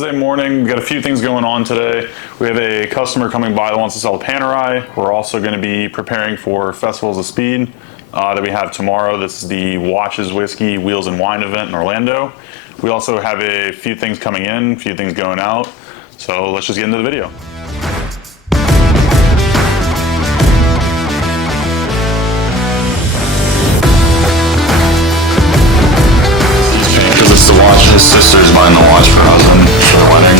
Wednesday morning. We've got a few things going on today. We have a customer coming by that wants to sell a Panerai. We're also going to be preparing for Festivals of Speed that we have tomorrow. This is the Watches, Whiskey, Wheels, and Wine event in Orlando. We also have a few things coming in, a few things going out. So let's just get into the video. Because it's the watch, his sister's buying the watch for her husband for the wedding.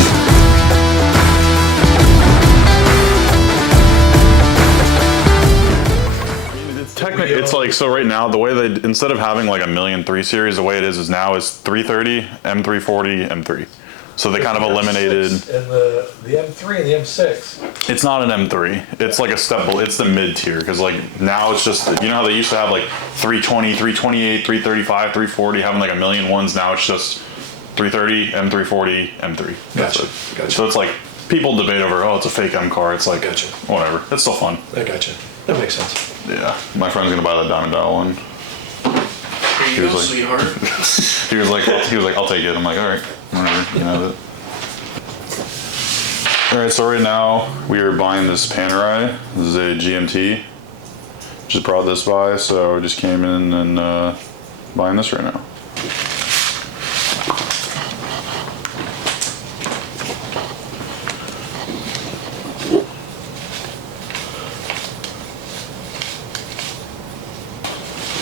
Technically, it's like, so right now, the way they, instead of having like a 1,000,003 series, the way it is now is 330, M340, M3. So they kind of eliminated. And the M3 and the M6. It's not an M3. It's like a step, it's the mid tier. Because like now it's just, you know how they used to have like 320, 328, 335, 340, having like 1,000,000 ones. Now it's just 330, M340, M3. Gotcha. Gotcha. So it's like people debate over, oh, it's a fake M car. It's like, Gotcha. Whatever. It's still fun. I gotcha. That makes sense. Yeah. My friend's gonna buy that diamond dial one. Here you go, sweetheart. he was like, I'll take it. I'm like, all right, whatever, you know. All right, so right now we are buying this Panerai. This is a GMT. Just brought this by, so I just came in and buying this right now.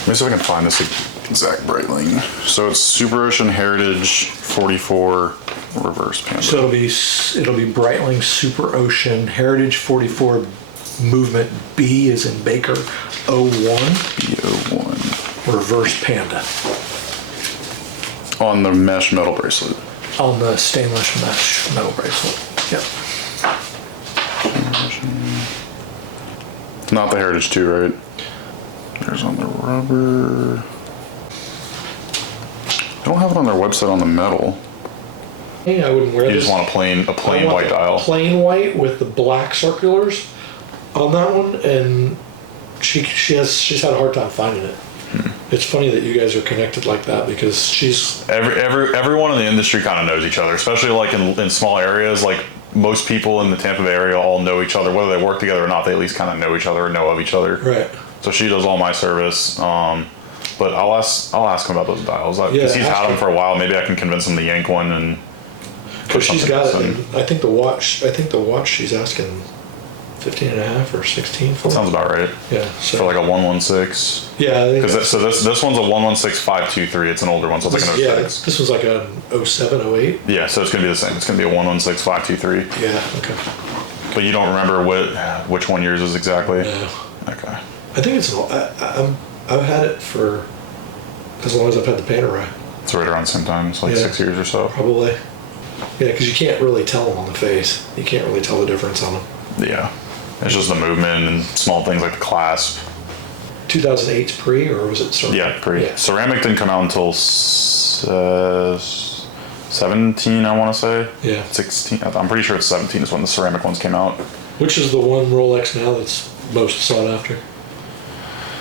Let me see if I can find this exact Breitling. So it's Super Ocean Heritage 44 reverse Panda. So it'll be Breitling Super Ocean Heritage 44 Movement B as in Baker 01. B01. Reverse Panda. On the mesh metal bracelet. On the stainless mesh metal bracelet. Yep. Not the Heritage 2, right? There's on the rubber. I don't have it on their website on the metal. Hey, I wouldn't wear this. You just want a plain white dial. Plain white with the black circulars on that one, and she's had a hard time finding it. It's funny that you guys are connected like that because she's everyone in the industry kind of knows each other, especially like in small areas. Like most people in the Tampa Bay area all know each other, whether they work together or not. They at least kind of know each other or know of each other. Right. So she does all my service, but I'll ask him about those dials because he's had them for a while. Maybe I can convince him to yank one and. Because she's got it. And I think the watch she's asking 15 and a half or 16 for. That sounds about right. Yeah. So. For like a 116. Yeah. I think this one's a 116.523. It's an older one, so it's like an 06. Yeah. This was like a 07, 08. Yeah. So it's gonna be the same. It's gonna be a 116.523. Yeah. Okay. But you don't remember which one yours is exactly? No. Okay. I think it's I've had it for as long as I've had the Panerai. It's right around the same time. It's like 6 years or so. Probably. Yeah, because you can't really tell them on the face. You can't really tell the difference on them. Yeah. It's just the movement and small things like the clasp. 2008's pre, or was it ceramic? Yeah, pre. Yeah. Ceramic didn't come out until 17, I want to say. Yeah. 16. I'm pretty sure it's 17 is when the ceramic ones came out. Which is the one Rolex now that's most sought after?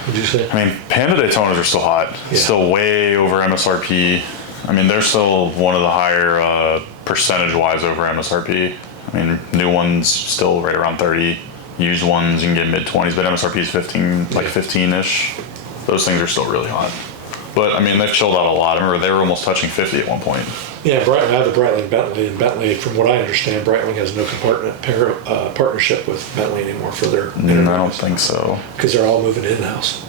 Would you say? I mean, Panda Daytonas are still hot. Yeah. Still way over MSRP. I mean, they're still one of the higher percentage-wise over MSRP. I mean, new ones still right around 30. Used ones you can get mid-20s, but MSRP is 15, like 15-ish. Those things are still really hot. But I mean, they've chilled out a lot. I remember they were almost touching 50 at one point. Yeah, I have the Breitling Bentley, and Bentley, from what I understand, Breitling has no partnership with Bentley anymore for their. I don't think so. Because they're all moving in-house.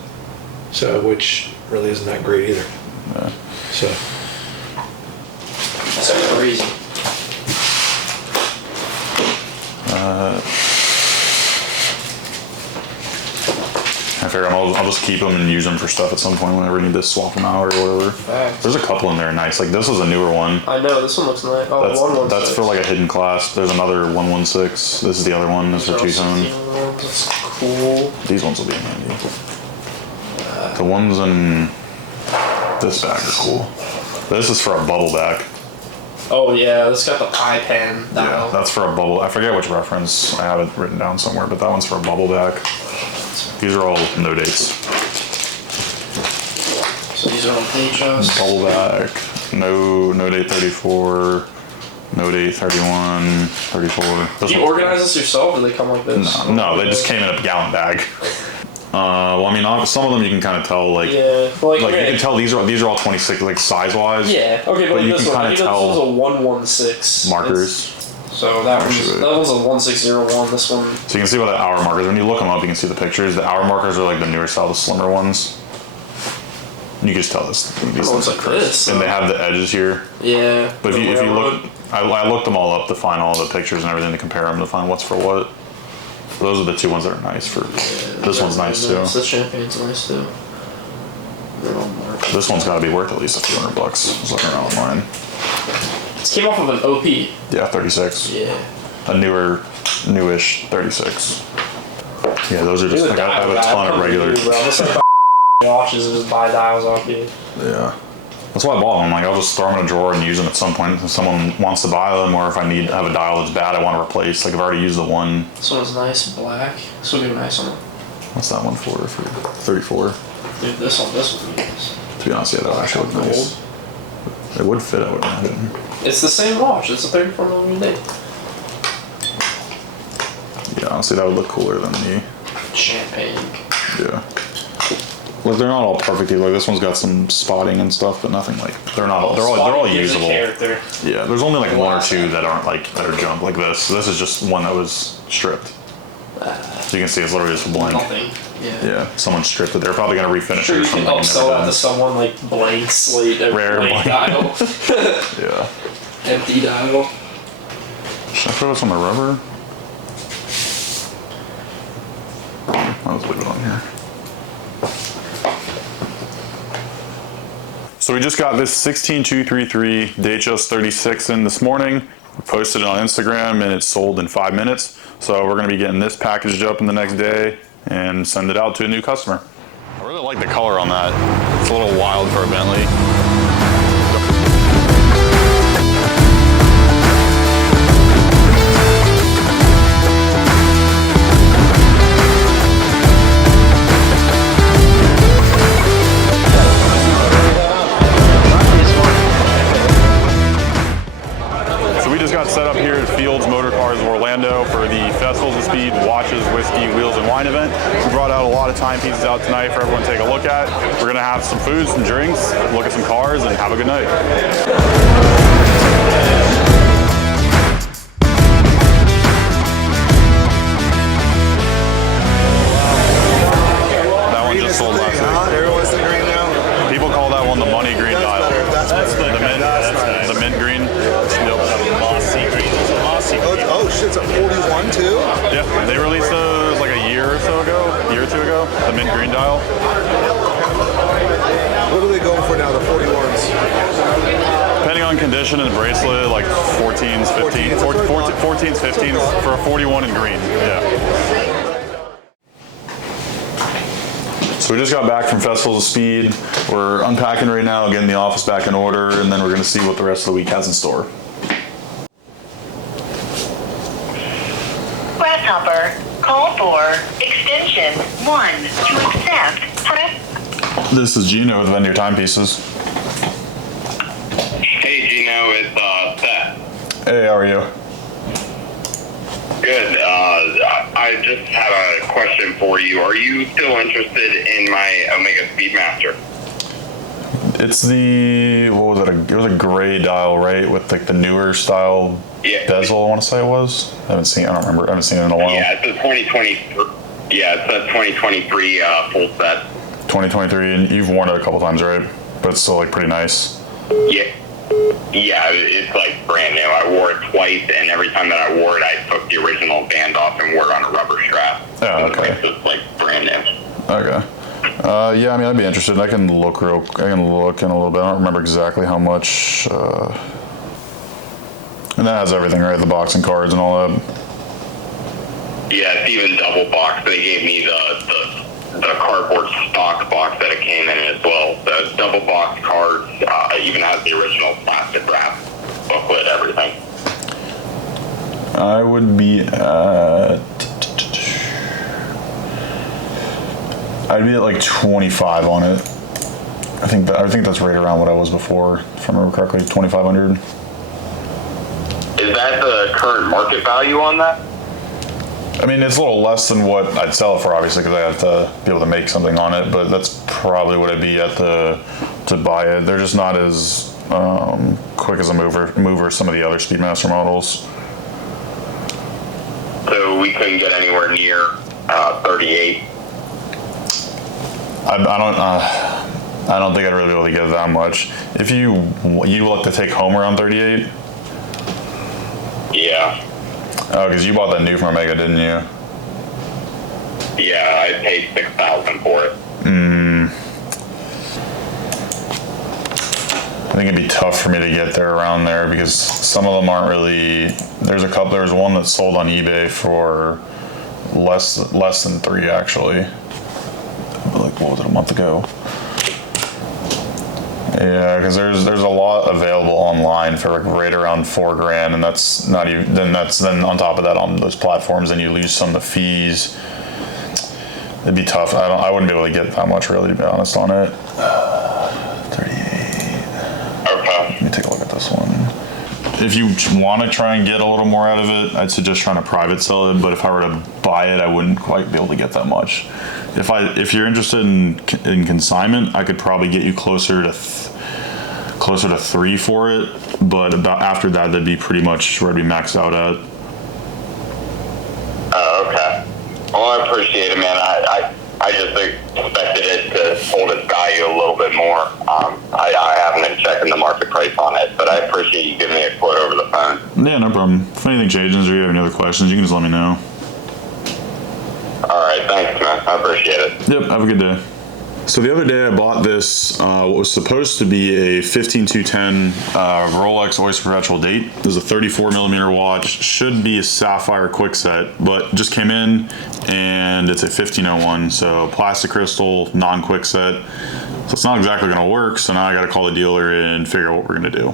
So, which really isn't that great either. Yeah. So. That's crazy. I figure I'll just keep them and use them for stuff at some point whenever I need to swap them out or whatever. Facts. There's a couple in there nice. Like this is a newer one. I know, this one looks nice. Oh, 116. That's for like a hidden clasp. There's another 116. This is the other one. This is a two-tone. That's cool. These ones will be handy. The ones in this bag are cool. This is for a bubble back. Oh yeah, this got the pie pan dial. Yeah, that's for a bubble. I forget which reference. I have it written down somewhere, but that one's for a bubble back. These are all no dates. So these are on page us. Bubble back, no date 34, Note 8, 31, 34. Do you organize this yourself, or they come like this? No, they just came in a gallon bag. Well, I mean, some of them you can kind of tell, like, yeah, like you can tell these are all 26, like size wise. Yeah, okay, but you this can one, kind of tell this was a 116 markers. So that was a 1601. This one. So you can see what the hour markers. When you look them up, you can see the pictures. The hour markers are like the newer style, the slimmer ones. You can just tell this. These looks like this. And they have the edges here. Yeah. But if you look, I looked them all up to find all the pictures and everything to compare them to find what's for what. Those are the two ones that are nice for. Yeah, this one's nice too. The champagne's nice too. They're all marked. This one's got to be worth at least a few $100. I was looking around online. This came off of an OP. Yeah, 36. Yeah. A newish 36. Yeah, those are just. Like, I have a ton of regular. Watches and just buy dials off you. Yeah. That's why I bought them. Like, I'll just throw them in a drawer and use them at some point if someone wants to buy them, or if I have a dial that's bad I want to replace. Like, I've already used the one. This one's nice, black. This would be nice on. What's that one for 34? Dude, this one is. To be honest, yeah, that would actually look nice. It would fit, I would imagine. It's the same watch. It's a 34mm date. Yeah, honestly, that would look cooler than the champagne. Yeah. Like, they're not all perfect either. Like, this one's got some spotting and stuff, but nothing like they're all usable. Yeah, there's only like one or two that aren't like that are junk like this. So this is just one that was stripped. So you can see it's literally just blank. Nothing. Yeah, someone stripped it. They're probably gonna refinish sure it. You can upsell that to someone like blank slate, rare blank dial. Yeah. Empty dial. Should I throw this on the rubber? I'll just leave it on here. So we just got this 16233 DHS 36 in this morning. We posted it on Instagram and it sold in 5 minutes. So we're gonna be getting this packaged up in the next day and send it out to a new customer. I really like the color on that. It's a little wild for a Bentley. Set up here at Fields Motor Cars of Orlando for the Festivals of Speed Watches, Whiskey, Wheels, and Wine event. We brought out a lot of timepieces out tonight for everyone to take a look at. We're going to have some food, some drinks, look at some cars, and have a good night. That one just sold last week. Everyone's the green now? People call that one the money green dial. That's the mint. The mint green. Oh shit, it's a 41 too? Yeah, they released those like a year or two ago, the mint green dial. What are they going for now, the 41s? Depending on condition and bracelet, like 14s, 15s, 14s, 15s for a 41 in green, yeah. So we just got back from Festivals of Speed. We're unpacking right now, getting the office back in order, and then we're gonna see what the rest of the week has in store. Call for extension 1 to accept. This is Gino with Vendor Timepieces. Hey Gino, it's Seth. Hey, how are you? Good. I just had a question for you. Are you still interested in my Omega Speedmaster? It's the, what was it? It was a gray dial, right? With like the newer style bezel, I want to say it was. I don't remember. I haven't seen it in a while. Yeah, it's a 2023. Yeah, it's a 2023 full set. 2023, and you've worn it a couple times, right? But it's still like pretty nice. Yeah. Yeah, it's like brand new. I wore it twice, and every time that I wore it, I took the original band off and wore it on a rubber strap. Oh, okay. It's just like brand new. Okay. Yeah, I mean, I'd be interested. I can look in a little bit. I don't remember exactly how much. And that has everything, right? The boxing cards and all that. Yeah, it's even double box. They gave me the cardboard stock box that it came in as well. The double box cards even has the original plastic wrap, booklet, everything. I would be at. I'd be at like 25 on it. I think that's right around what I was before, if I remember correctly, 2,500. is that the current market value on that? I mean, it's a little less than what I'd sell it for, obviously, because I have to be able to make something on it. But that's probably what I'd be at to buy it. They're just not as quick as a mover some of the other Speedmaster models. So we couldn't get anywhere near 38. I don't think I'd really be able to get that much. If you look to take home around 38. Yeah. Oh, because you bought that new from Omega, didn't you? Yeah, I paid $6,000 for it. I think it'd be tough for me to get there around there because some of them aren't really. There's one that sold on eBay for less than 3 actually. Like, what was it, a month ago? Yeah, because there's a lot available online for like right around $4,000, and that's not even. Then on top of that on those platforms, then you lose some of the fees. It'd be tough. I wouldn't be able to get that much really, to be honest, on it. 38. Okay. Let me take a look at this one. If you want to try and get a little more out of it, I'd suggest trying to private sell it. But if I were to buy it, I wouldn't quite be able to get that much. If you're interested in consignment, I could probably get you closer to 3 for it. But about after that, that'd be pretty much where I'd be maxed out at. Oh, okay. Well, I appreciate it, man. I just expected it to hold its value a little bit more. I haven't been checking the market price on it, but I appreciate you giving me a quote over the phone. Yeah, no problem. If anything changes or you have any other questions, you can just let me know. All right, thanks, man. I appreciate it. Yep, have a good day. So the other day I bought this, what was supposed to be a 15210 Rolex Oyster Perpetual date. This is a 34 millimeter watch, should be a sapphire quickset, but just came in and it's a 1501, so plastic crystal, non-quickset. So it's not exactly gonna work, so now I gotta call the dealer and figure out what we're gonna do.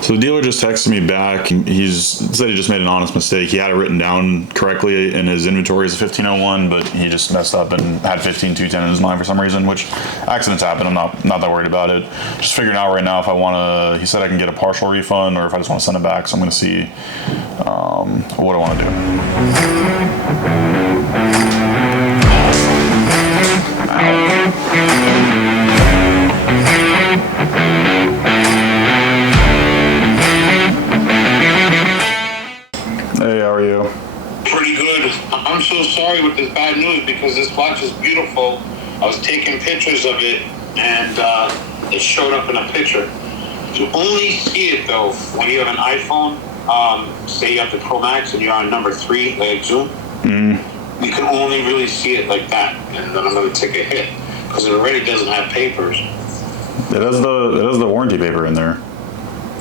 So the dealer just texted me back. He said he just made an honest mistake. He had it written down correctly in his inventory as a 1501, but he just messed up and had 15210 in his mind for some reason, which accidents happen. I'm not that worried about it. Just figuring out right now if I want to, he said I can get a partial refund or if I just want to send it back. So I'm going to see what I want to do. Hey, how are you? Pretty good. I'm so sorry with this bad news because this watch is beautiful. I was taking pictures of it and it showed up in a picture. You only see it though when you have an iPhone, say you have the Pro Max and you're on number 3, like Zoom. You can only really see it like that, and then I'm going to take a hit because it already doesn't have papers. It has the warranty paper in there.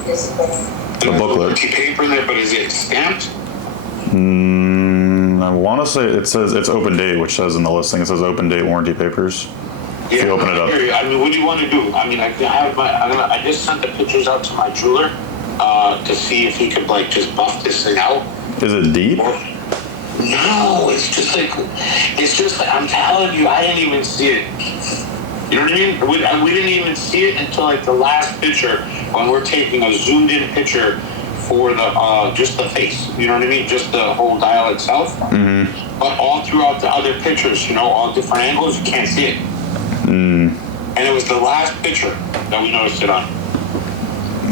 The booklet. Warranty paper in there, but is it stamped? I want to say it says it's open date, which says in the listing it says open date warranty papers. Yeah, if you open it up. I mean, what do you want to do? I mean, I just sent the pictures out to my jeweler to see if he could like just buff this thing out. Is it deep? No, it's just like I'm telling you, I didn't even see it. You know what I mean? We didn't even see it until like the last picture when we're taking a zoomed in picture for the just the face. You know what I mean? Just the whole dial itself. Mm-hmm. But all throughout the other pictures, you know, all different angles, you can't see it. And it was the last picture that we noticed it on.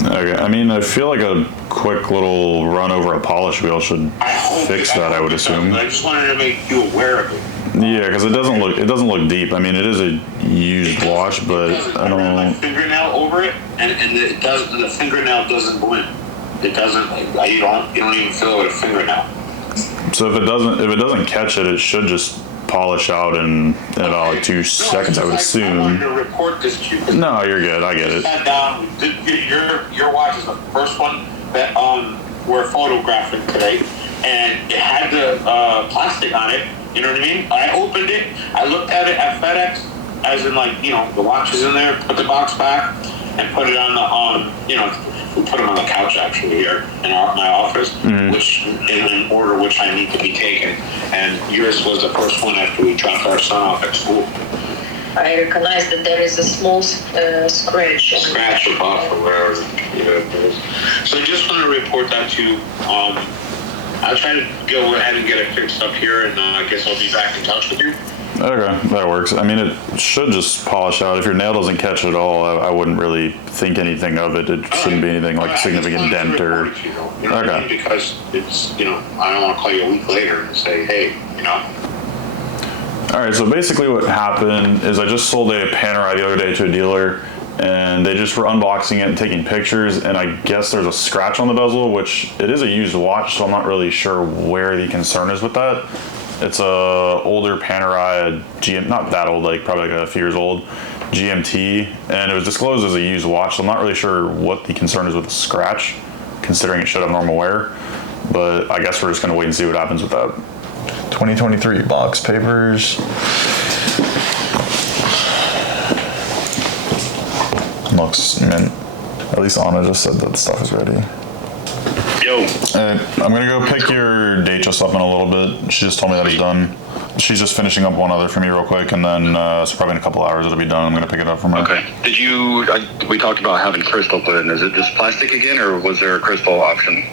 Okay, I mean, I feel like a quick little run over a polish wheel should fix that. I would assume. I just wanted to make you aware of it. Yeah, because it doesn't look deep. I mean, it is a used watch, but I don't know. My fingernail over it, and it does. The fingernail doesn't blend. It doesn't. You don't even feel it with a fingernail. So if it doesn't catch it, it should just polish out in about like 2 seconds, I would assume. I wanted to report this to you. No, you're good. I get it. Sat down. Your watch is the first one that we're photographing today, and it had the plastic on it. You know what I mean? I opened it. I looked at it at FedEx, as in like, you know, the watch is in there. Put the box back. and put it on the we put them on the couch actually here in my office, which in an order which I need to be taken. And yours was the first one after we dropped our son off at school. I recognize that there is a small scratch. Scratch or buff or whatever. So I just want to report that to you. I'll try to go ahead and get it fixed up here, and I guess I'll be back in touch with you. Okay, that works. I mean, it should just polish out. If your nail doesn't catch it at all, I wouldn't really think anything of it. It shouldn't be anything like significant dent or. Okay. Because it's, I don't want to call you a week later and say, hey, All right, so basically what happened is I just sold a Panerai the other day to a dealer, and they just were unboxing it and taking pictures, and I guess there's a scratch on the bezel, which it is a used watch, so I'm not really sure where the concern is with that. It's a older Panerai GM, not that old, like probably like a few years old, GMT, and it was disclosed as a used watch, so I'm not really sure what the concern is with the scratch, considering it should have normal wear, but I guess we're just gonna wait and see what happens with that. 2023 box papers. Looks mint. At least Anna just said that the stuff is ready. Yo. I'm gonna go pick your date just up in a little bit. She just told me that it's done. She's just finishing up one other for me real quick, and then so probably in a couple hours it'll be done. I'm gonna pick it up from her. Okay. Did you? We talked about having crystal put in. Is it just plastic again, or was there a crystal option?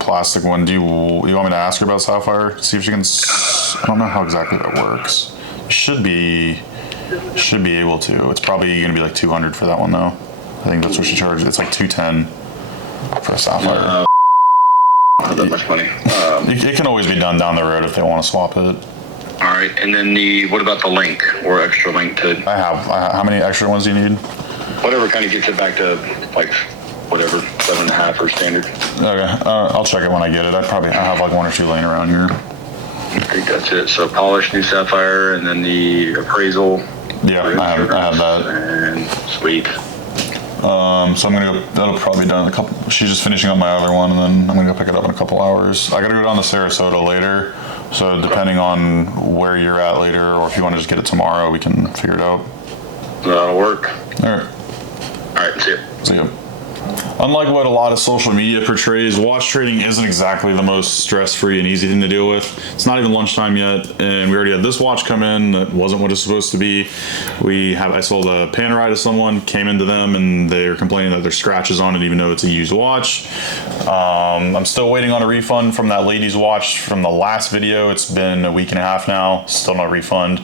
Plastic one. Do you want me to ask her about sapphire? See if she can. I don't know how exactly that works. Should be able to. It's probably gonna be like 200 for that one though. I think that's what she charged. It's like 210 for a sapphire. Not that much money. It can always be done down the road if they want to swap it. All right, and then what about the link or extra link to? I have. How many extra ones do you need? Whatever kind of gets it back to like whatever 7.5 or standard. Okay, I'll check it when I get it. I have like one or two laying around here. I think that's it. So polish, new sapphire, and then the appraisal. Yeah, I have that. And sweet. So I'm gonna go. That'll probably be done in a couple. She's just finishing up my other one, and then I'm gonna go pick it up in a couple hours. I gotta go down to Sarasota later. So depending on where you're at later, or if you want to just get it tomorrow, we can figure it out. That'll work. All right. All right. See ya. See ya. Unlike what a lot of social media portrays, watch trading isn't exactly the most stress-free and easy thing to deal with. It's not even lunchtime yet, and we already had this watch come in that wasn't what it's supposed to be. I sold a Panerai to someone, came into them, and they're complaining that there's scratches on it even though it's a used watch. I'm still waiting on a refund from that lady's watch from the last video. It's been a week and a half now, still no refund.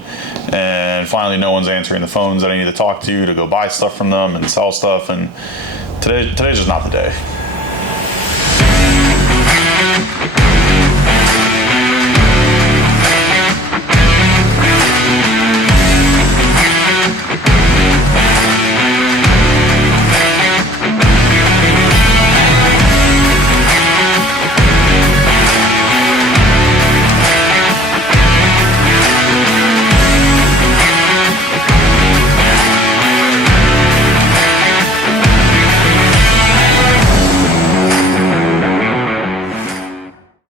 And finally, no one's answering the phones that I need to talk to go buy stuff from them and sell stuff, and today's just not the day.